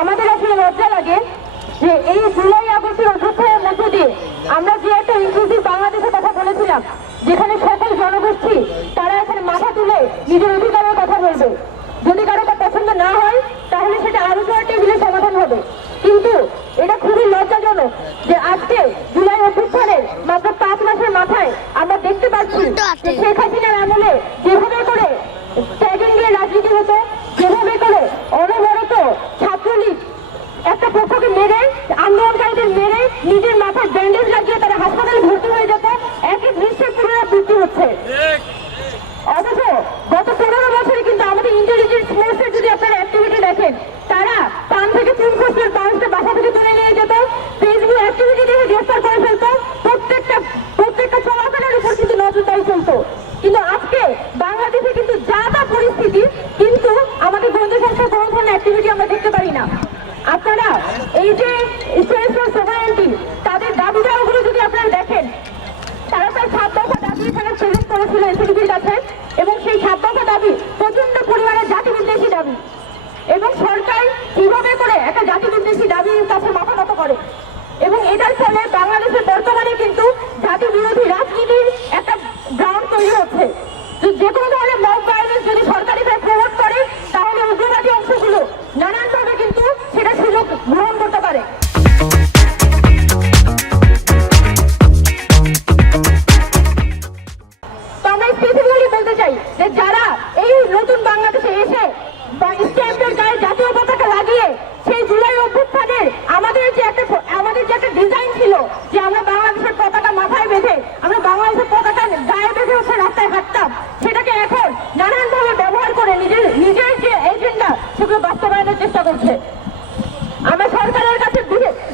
আমাদের আসলে লজ্জা লাগে যে এই জুলাই আগস্টের অভ্যুত্থানের মধ্য দিয়ে আমরা যে একটা ইনক্লুসিভ বাংলাদেশের কথা বলেছিলাম, যেখানে সকল জনগোষ্ঠী তারা এখানে মাথা তুলে নিজের অধিকারের কথা বলবে, যদি কারো পছন্দ না হয় তাহলে সেটা আলোচনার টেবিলে সমাধান হবে। কিন্তু এটা খুবই লজ্জাজনক যে আজকে জুলাই অভ্যুত্থানের মাত্র 5 মাসের মাথায় আমরা দেখতে পাচ্ছি যে শেখ হাসিনার আমলে যেভাবে করে ট্যাগিং দিয়ে রাজনীতি হতো, যেভাবে করে অনবরত ছাত্রলীগ একটা পক্ষকে মেরে, আন্দোলনকারীদের মেরে নিজের মাথায় ব্যান্ডেজ লাগিয়ে তারা হাসপাতালে ভর্তি হয়ে যেত, একই দৃশ্যের পুনরাবৃত্তি হচ্ছে। অথচ গত 15 বছরে কিন্তু আমাদের ইন্টেলিজেন্স ফোর্সের যদি আপনারা অ্যাক্টিভিটি দেখেন, তারা কান থেকে চুন খসলের পাঁচটা বাসা থেকে তুলে নিয়ে যেত, ফেসবুক অ্যাক্টিভিটি দেখে গ্রেফতার করে ফেলতো, প্রত্যেকটা চলাফেরার উপর কিন্তু নজরদারি চলতো। কিন্তু আজকে বাংলাদেশে কিন্তু যা তা পরিস্থিতি, কিন্তু আমাদের গোয়েন্দা সংস্থার কোনো ধরনের অ্যাক্টিভিটি আমরা দেখতে পারি না। আপনারা এই যে স্টুডেন্টস ফর সোভারেন্টি তাদের দাবি দাওয়াগুলো যদি আপনারা দেখেন, তারা প্রায় 7 দফা দাবি এখানে প্রেজেন্ট করেছিল এনসিডিবির কাছে, এবং সেই 7 দফা দাবি প্রচন্ড পরিমাণে জাতিবিদ্বেষী দাবি, এবং সরকার কিভাবে করে একটা জাতিবিদ্বেষী দাবির কাছে মাথা নত করে, এবং এটার ফলে বাংলাদেশের বর্তমানে কিন্তু জাতি বিরোধী রাজনীতির একটা গ্রাউন্ড তৈরি হচ্ছে। যে কোনো ধরনের মব ভায়োলেন্স যদি সরকারিভাবে প্রমোট করে, তাহলে উগ্রবাদী অংশগুলো নানানভাবে কিন্তু সেটা সুযোগ গ্রহণ করতে পারে। তো আমরা স্পেসিফিক্যালি বলতে চাই যে যারা এই নতুন বাংলাদেশে এসে স্ট্যাম্পের গায়ে জাতীয় পতাকা লাগিয়ে সেই জুলাই অভ্যুত্থানের আমাদের যে একটা ডিজাইন ছিল যে আমরা বাংলাদেশের পতাকা মাথায় বেঁধে, আমরা বাংলাদেশের পতাকা গায়ে বেঁধে হচ্ছে রাস্তায় হাঁটতাম, সেটাকে এখন নানানভাবে ব্যবহার করে নিজের যে এজেন্ডা সেগুলো বাস্তবায়নের চেষ্টা করছে। আমরা সরকারের কাছে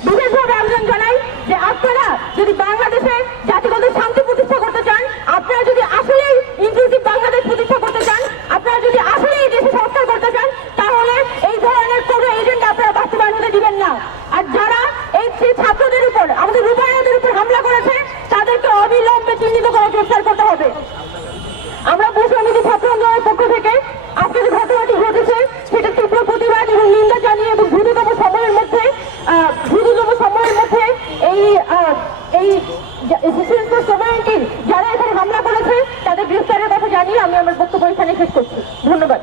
বিশেষভাবে আবেদন জানাই যে আপনারা যদি বাংলাদেশে জাতিগত শান্তি প্রতিষ্ঠা করতে চান, আপনারা যদি আসলেই ইনক্লুসিভ বাংলাদেশ প্রতিষ্ঠা করতে চান, আপনারা যদি আসলেই এই দেশে সংস্কার করতে চান, তাহলে এই ধরনের কোনো এজেন্ডা আপনারা বাস্তবায়ন হতে দিবেন না। আর যারা এই ছাত্রদের উপর, আমাদের রূপায়ণদের উপর হামলা করেছে, তাদেরকে অবিলম্বে চিহ্নিত করে গ্রেফতার করতে হবে। আমরা বসে সমিতি ছাত্র আন্দোলনের পক্ষ থেকে আজকে যে ঘটনাটি ঘটেছে সেটা তীব্র প্রতিবাদ এবং নিন্দা জানিয়ে এবং দ্রুততম সময়ের মধ্যে এই যারা এখানে হামলা করেছে তাদের গ্রেফতারের কথা জানিয়ে আমি আমার বক্তব্য এখানে শেষ করছি। ধন্যবাদ।